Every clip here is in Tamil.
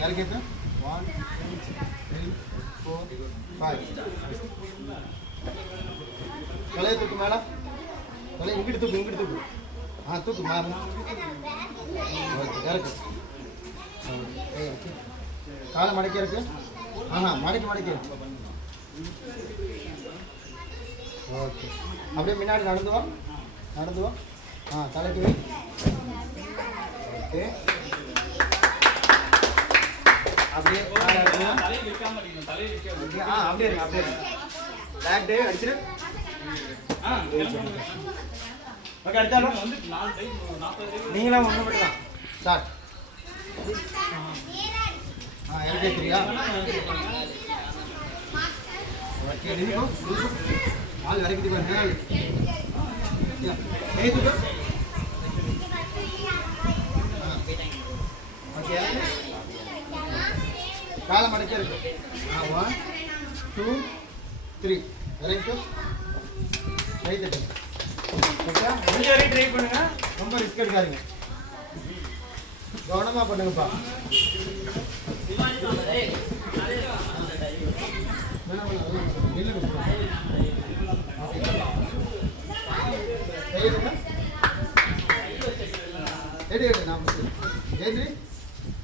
யாருக்கு 1 2 3 4 5 தலையை தூக்கு மேலே தலையை இங்கிட்டு தூக்கு தூக்கு மேலே இறக்கு காலை மடக்கி இருக்கு மடக்கி ஓகே அப்படியே முன்னாடி நடந்து வா தலைக்கு வை ஓகே அப்படியே அப்படியே பேக் டே அடிச்சிரு ஓகே அடிச்சாலும் நீங்களாம் ஒன்று மட்டும் தான் ஸ்டார்ட் இறக்கி வைக்கிறியா ஆள் இறக்கிட்டு பாருங்க ஓகே காலை மடக்கி இருக்கு 1 2 3 இறங்கிட்டு கை தட்டு ஓகே முடிஞ்ச வரைக்கும் ட்ரை பண்ணுங்க ரொம்ப ரிஸ்க் எடுக்காதீங்க கவனமாக பண்ணுங்கப்பா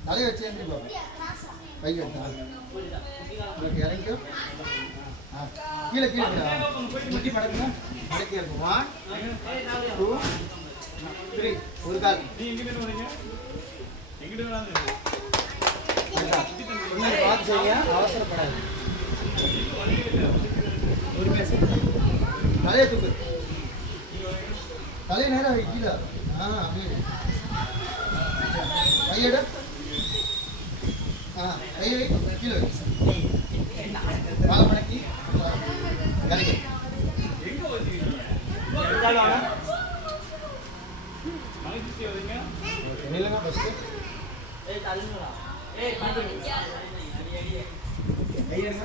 தலையை வச்சு எழுந்திரிப்பா கை எடுத்து இறங்கிக்கோ கீழே முட்டி மடக்குங்க மடக்கி இருக்கும் 1 2 3 ஒரு கால் பார்த்து செய்ய அவசரப்படாது தலையை தூக்கு தலையை நேரம் வைக்கல அப்படியே கையெடு கை வை கீழே காலை மடக்கி கரைக்கு நில்லுங்க ஃபஸ்ட்டு கையெடுங்க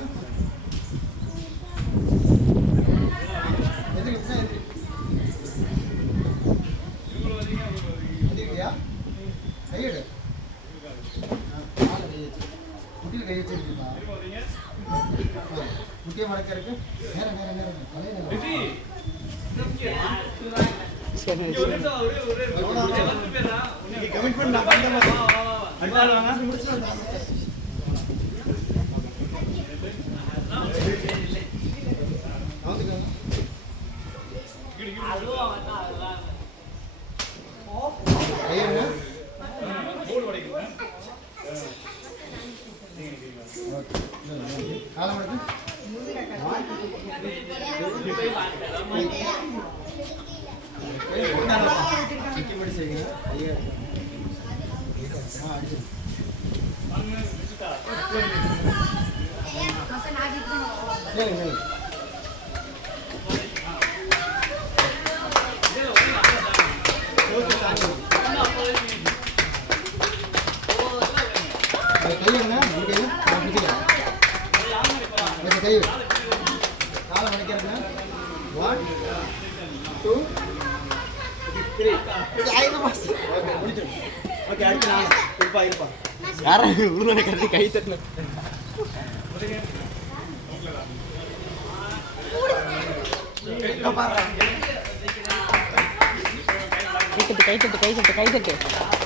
எதிர்க்கியா கையெடு முட்டியில் கை வச்சிருக்கீங்களா முட்டியை மடக்க இருக்கு நேரம் கமிட்மெண்ட் நான் பண்ணுறேன் முடிச்சு காலை மணிக்கிறதுங்க 1 2 3 முடிச்சிடும் ஓகே அடுத்து நான் இருப்பா யாரும் உருவனை கருதி கை தட்டணும் கை தட்டு